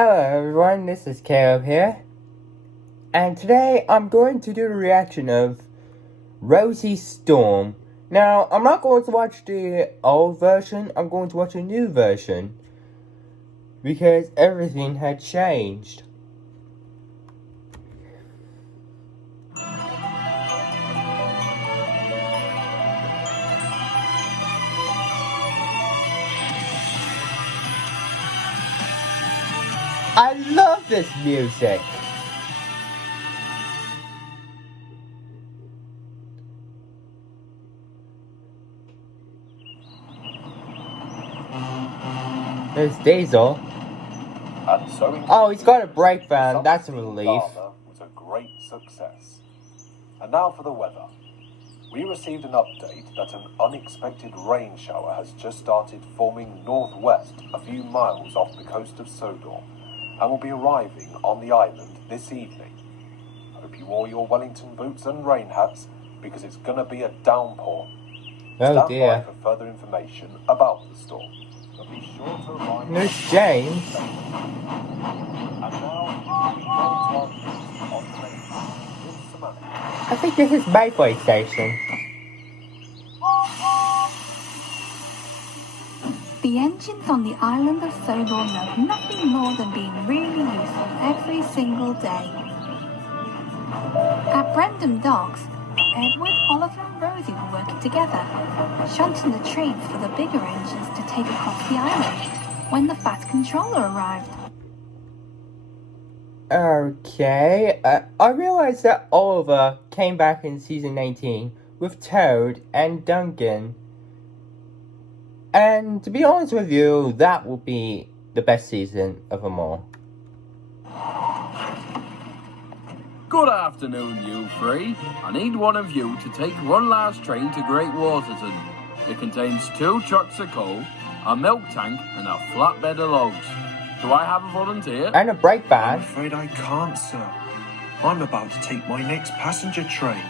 Hello everyone, this is Caleb here, and today I'm going to do a reaction of Rosie's Storm. Now, I'm not going to watch the old version, I'm going to watch a new version, because everything had changed. I love this music! There's Diesel. Oh, he's got a brake van, that's a relief. Was a great success. And now for the weather. We received an update that an unexpected rain shower has just started forming northwest a few miles off the coast of Sodor and will be arriving on the island this evening. Hope you wore your Wellington boots and rain hats because it's gonna be a downpour. Oh dear. Stand by for further information about the storm. But be sure to arrive. There's James. And now we go to our news on the main. I think this is Mayflower Station. The engines on the island of Sodor know nothing more than being really useful every single day. At Brendam Docks, Edward, Oliver and Rosie were working together, shunting the trains for the bigger engines to take across the island when the Fat Controller arrived. Okay, I realized that Oliver came back in season 18 with Toad and Duncan. And to be honest with you, that will be the best season of them all. Good afternoon, you three. I need one of you to take one last train to Great Waterton. It contains 2 trucks of coal, a milk tank and a flatbed of logs. Do I have a volunteer? And a brake van. I'm afraid I can't, sir. I'm about to take my next passenger train.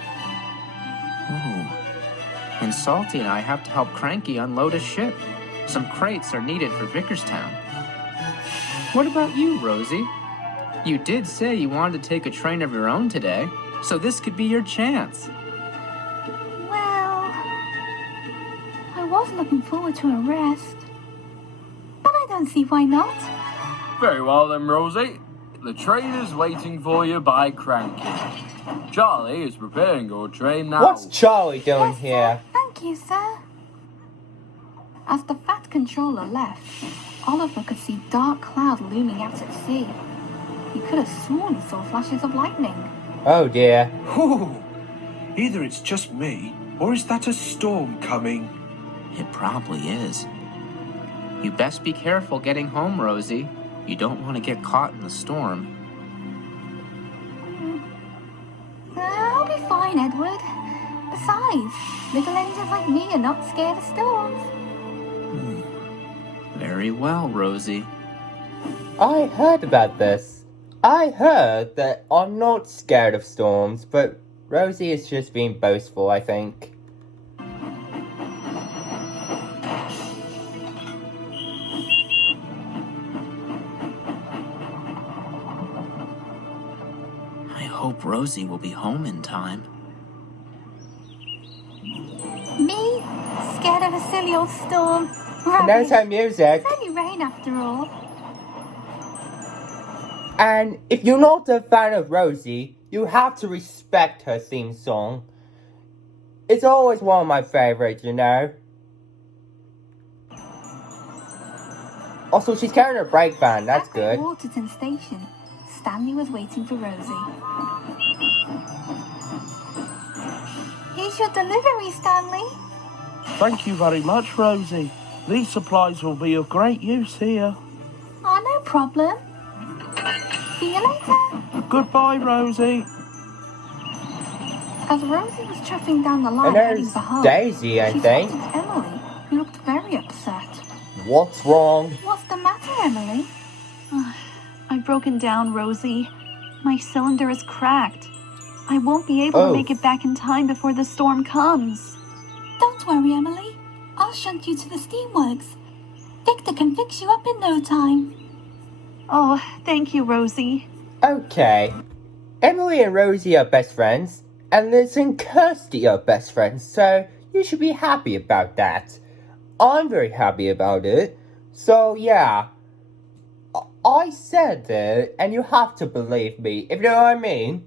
Ooh. And Salty and I have to help Cranky unload a ship. Some crates are needed for Vickerstown. What about you, Rosie? You did say you wanted to take a train of your own today, so this could be your chance. Well, I was looking forward to a rest, but I don't see why not. Very well then, Rosie. The train is waiting for you by Cranky. Charlie is preparing your train now. What's Charlie doing Yes, here? sir. Thank you, sir. As the Fat Controller left, Oliver could see dark cloud looming out at sea. He could have sworn he saw flashes of lightning. Oh dear. Ooh, either it's just me, or is that a storm coming? It probably is. You best be careful getting home, Rosie. You don't want to get caught in the storm. I'll be fine, Edward. Besides, little engines like me are not scared of storms. Very well, Rosie. I heard about this. I heard that I'm not scared of storms, but Rosie is just being boastful, I think. I hope Rosie will be home in time. Me? Scared of a silly old storm? And there's her music. It's only rain after all. And if you're not a fan of Rosie, you have to respect her theme song. It's always one of my favorites, you know. Also, she's carrying a brake van, that's good. At Waterton Station, Stanley was waiting for Rosie. Here's your delivery, Stanley. Thank you very much, Rosie. These supplies will be of great use here. Oh, no problem. See you later. Goodbye, Rosie. As Rosie was chuffing down the line And heading there's for home, Daisy, I she think. spotted Emily, who looked very upset. What's wrong? What's the matter, Emily? I've broken down, Rosie. My cylinder is cracked. I won't be able to make it back in time before the storm comes. Don't worry, Emily. I'll shunt you to the steamworks. Victor can fix you up in no time. Oh, thank you, Rosie. Okay. Emily and Rosie are best friends, and Liz and Kirsty are best friends, so you should be happy about that. I'm very happy about it. So, yeah. I said it, and you have to believe me, if you know what I mean.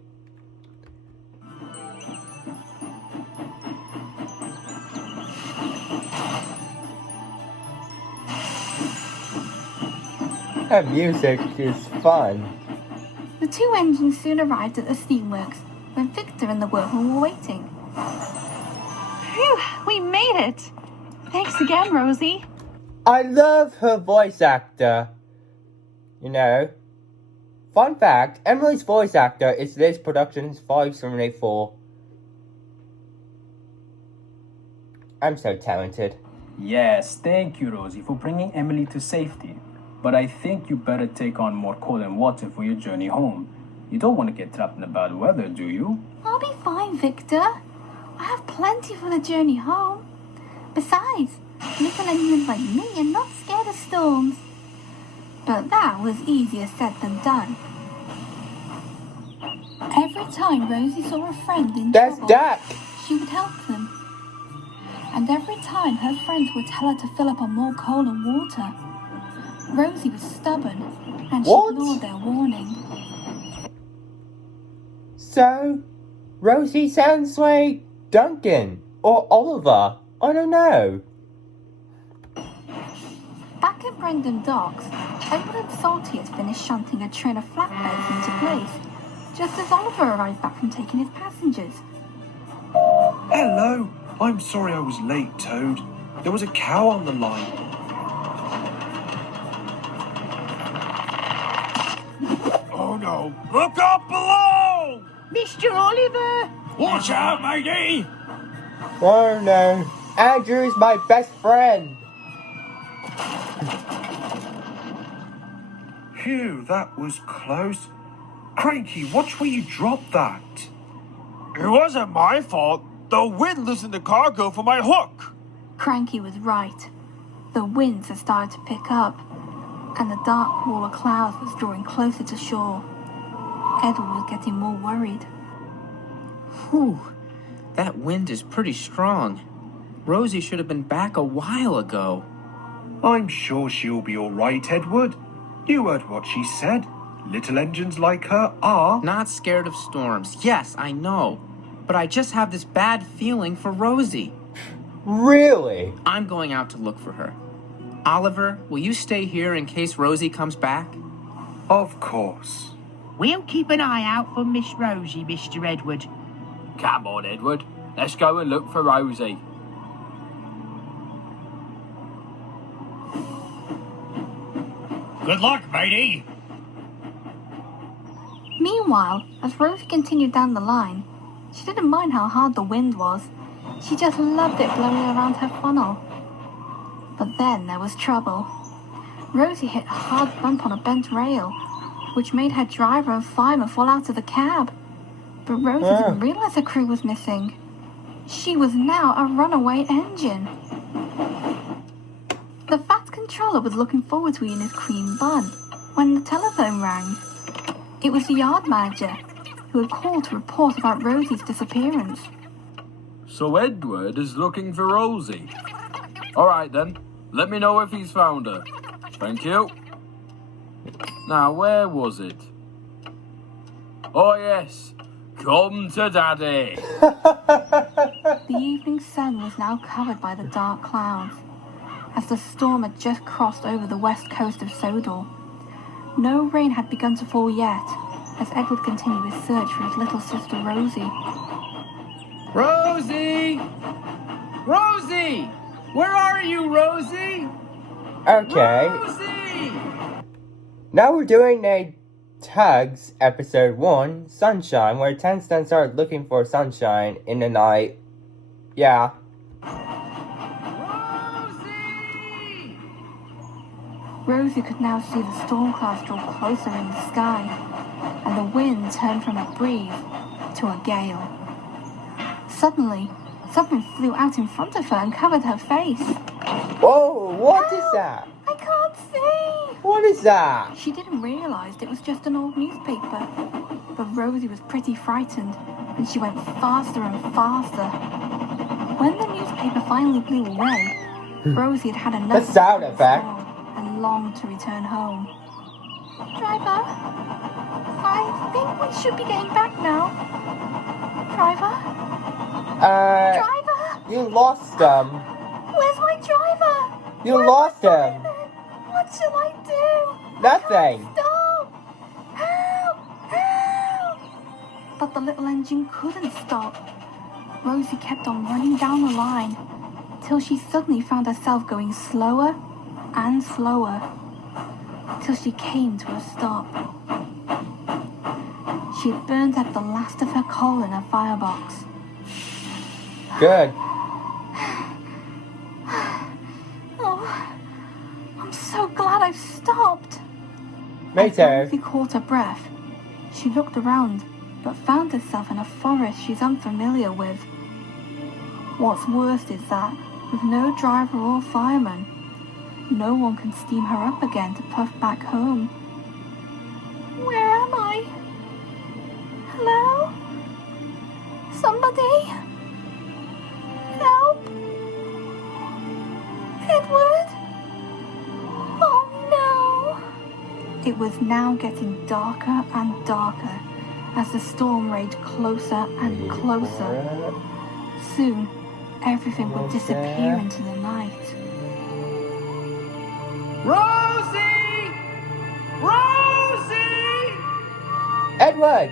That music is fun. The two engines soon arrived at the steamworks, when Victor and the workmen were waiting. Phew, we made it. Thanks again, Rosie. I love her voice actor. You know. Fun fact, Emily's voice actor is Liz Productions 5784. I'm so talented. Yes, thank you, Rosie, for bringing Emily to safety. But I think you better take on more coal and water for your journey home. You don't want to get trapped in the bad weather, do you? I'll be fine, Victor. I have plenty for the journey home. Besides, little engines like me are not scared of storms. But that was easier said than done. Every time Rosie saw a friend in That's trouble, Dak. she would help them. And every time her friends would tell her to fill up on more coal and water, Rosie was stubborn and she What? ignored their warning. So, Rosie sounds like Duncan or Oliver. I don't know. Back at Brendan Docks, Edward and Salty had finished shunting a train of flatbeds into place, just as Oliver arrived back from taking his passengers. Hello. I'm sorry I was late, Toad. There was a cow on the line. Oh no! Look up below! Mr. Oliver! Watch out, matey! Oh no. Andrew is my best friend. Phew, that was close. Cranky, watch where you drop that. It wasn't my fault. The wind loosened the cargo for my hook. Cranky was right. The winds had started to pick up, and the dark wall of clouds was drawing closer to shore. Edward was getting more worried. Whew. That wind is pretty strong. Rosie should have been back a while ago. I'm sure she'll be all right, Edward. You heard what she said. Little engines like her are... Not scared of storms. Yes, I know. But I just have this bad feeling for Rosie. Really? I'm going out to look for her. Oliver, will you stay here in case Rosie comes back? Of course. We'll keep an eye out for Miss Rosie, Mr. Edward. Come on, Edward. Let's go and look for Rosie. Good luck, matey. Meanwhile, as Rosie continued down the line, she didn't mind how hard the wind was. She just loved it blowing around her funnel. But then there was trouble. Rosie hit a hard bump on a bent rail, which made her driver and fireman fall out of the cab. But Rosie didn't realize her crew was missing. She was now a runaway engine. The fat controller was looking forward to eating his cream bun when the telephone rang. It was the yard manager, who had called to report about Rosie's disappearance. So Edward is looking for Rosie. All right then, let me know if he's found her. Thank you. Now, where was it? Oh yes, come to Daddy. The evening sun was now covered by the dark clouds, as the storm had just crossed over the west coast of Sodor. No rain had begun to fall yet, as Edward continued his search for his little sister Rosie. Rosie! Rosie! Where are you, Rosie? Okay. Rosie! Now we're doing a Tugs episode 1, Sunshine, where Tenstan started looking for sunshine in the night. Yeah. Rosie! Rosie could now see the storm clouds draw closer in the sky, and the wind turned from a breeze to a gale. Suddenly, something flew out in front of her and covered her face. Whoa, what is that? I can't see! What is that? She didn't realise it was just an old newspaper. But Rosie was pretty frightened, and she went faster and faster. When the newspaper finally blew away, Rosie had had enough The sound of the effect. storm and longed to return home. Driver, I think we should be getting back now. Driver? Driver? You lost him. Where's my driver? You lost him. What shall I do? Nothing. Stop! Help! Help! But the little engine couldn't stop. Rosie kept on running down the line till she suddenly found herself going slower and slower till she came to a stop. She had burned up the last of her coal in her firebox. Good. Oh, I'm so glad I've stopped. Me As too. Rosie caught her breath, she looked around but found herself in a forest she's unfamiliar with. What's worse is that, with no driver or fireman, no one can steam her up again to puff back home. Where am I? Hello? Somebody? Help! Edward? Oh no! It was now getting darker and darker as the storm raged closer and closer. Soon, everything would disappear into the night. Rosie! Rosie! Edward!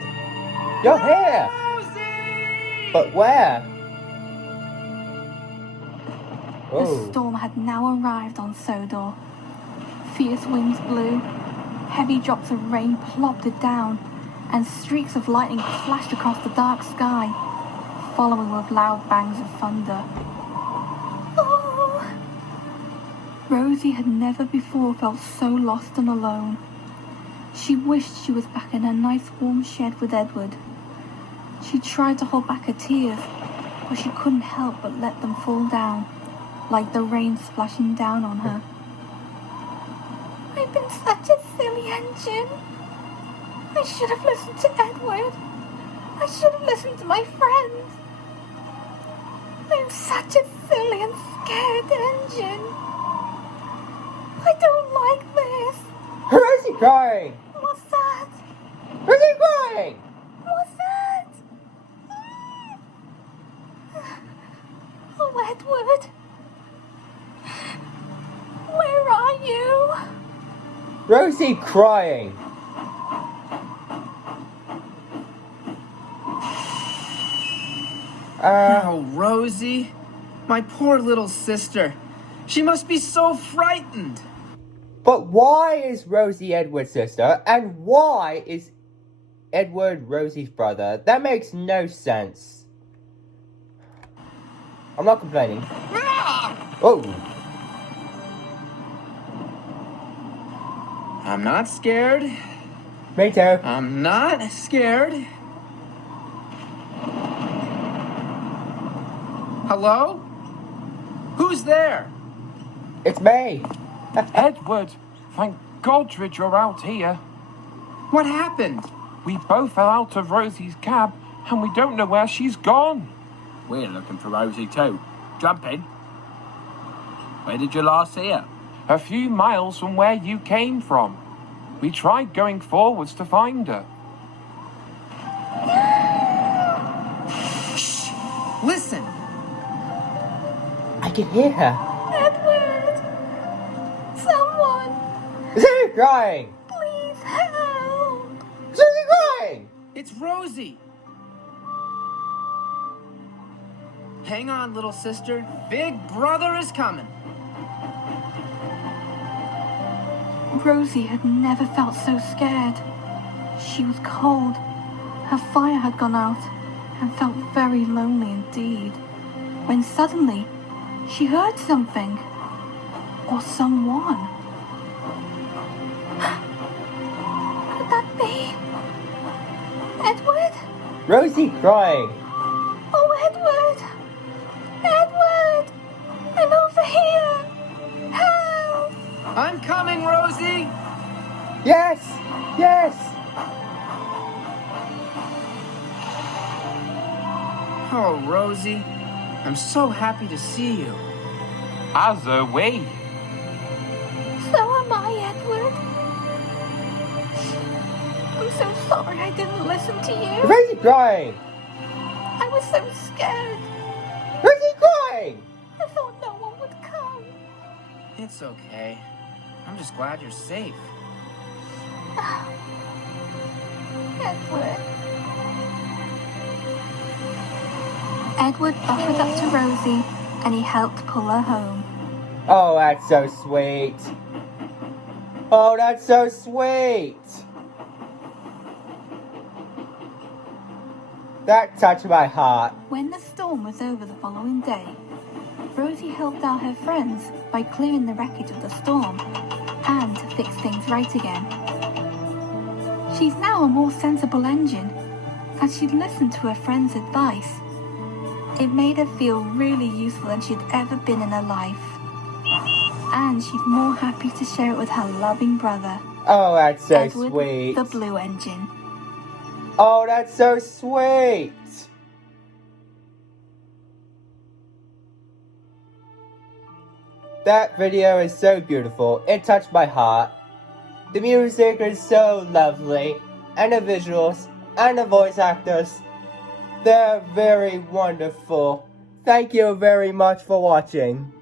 You're here! Rosie! But where? The Oh. storm had now arrived on Sodor. Fierce winds blew, heavy drops of rain plopped down, and streaks of lightning flashed across the dark sky, following with loud bangs of thunder. Oh! Rosie had never before felt so lost and alone. She wished she was back in her nice warm shed with Edward. She tried to hold back her tears, but she couldn't help but let them fall down, like the rain splashing down on her. I've been such a silly engine. I should have listened to Edward. I should have listened to my friends. I'm such a silly and scared engine. I don't like this. Rosie crying! What's that? Rosie crying! What's that? Oh, Edward. Where are you? Rosie crying! Oh, Rosie. My poor little sister. She must be so frightened. But why is Rosie Edward's sister, and why is Edward Rosie's brother? That makes no sense. I'm not complaining. Oh! I'm not scared. Me too. I'm not scared. Hello? Who's there? It's me. Edward, thank Godred you're out here. What happened? We both fell out of Rosie's cab and we don't know where she's gone. We're looking for Rosie too. Jump in. Where did you last see her? A few miles from where you came from. We tried going forwards to find her. Shh! Listen! I can hear her. Edward! Someone! Is she crying? Please help! Is she crying? It's Rosie! Hang on, little sister. Big brother is coming. Rosie had never felt so scared. She was cold. Her fire had gone out and felt very lonely indeed. When suddenly, she heard something. Or someone. Could that be Edward? Rosie crying. Oh, Edward! Edward! I'm over here! Help! I'm coming, Rosie! Yes! Yes! Oh, Rosie, I'm so happy to see you. As are we. So am I, Edward. I'm so sorry I didn't listen to you. Rosie crying! I was so scared. Rosie crying! I thought no one would come. It's okay. I'm just glad you're safe. Edward. Edward offered up to Rosie, and he helped pull her home. Oh, that's so sweet. Oh, that's so sweet. That touched my heart. When the storm was over the following day, Rosie helped out her friends by clearing the wreckage of the storm and to fix things right again. She's now a more sensible engine, as she'd listened to her friends' advice. It made her feel really useful than she'd ever been in her life. And she's more happy to share it with her loving brother, Oh, that's so Edward, sweet. the Blue Engine. Oh, that's so sweet. That video is so beautiful. It touched my heart. The music is so lovely. And the visuals and the voice actors. They're very wonderful. Thank you very much for watching.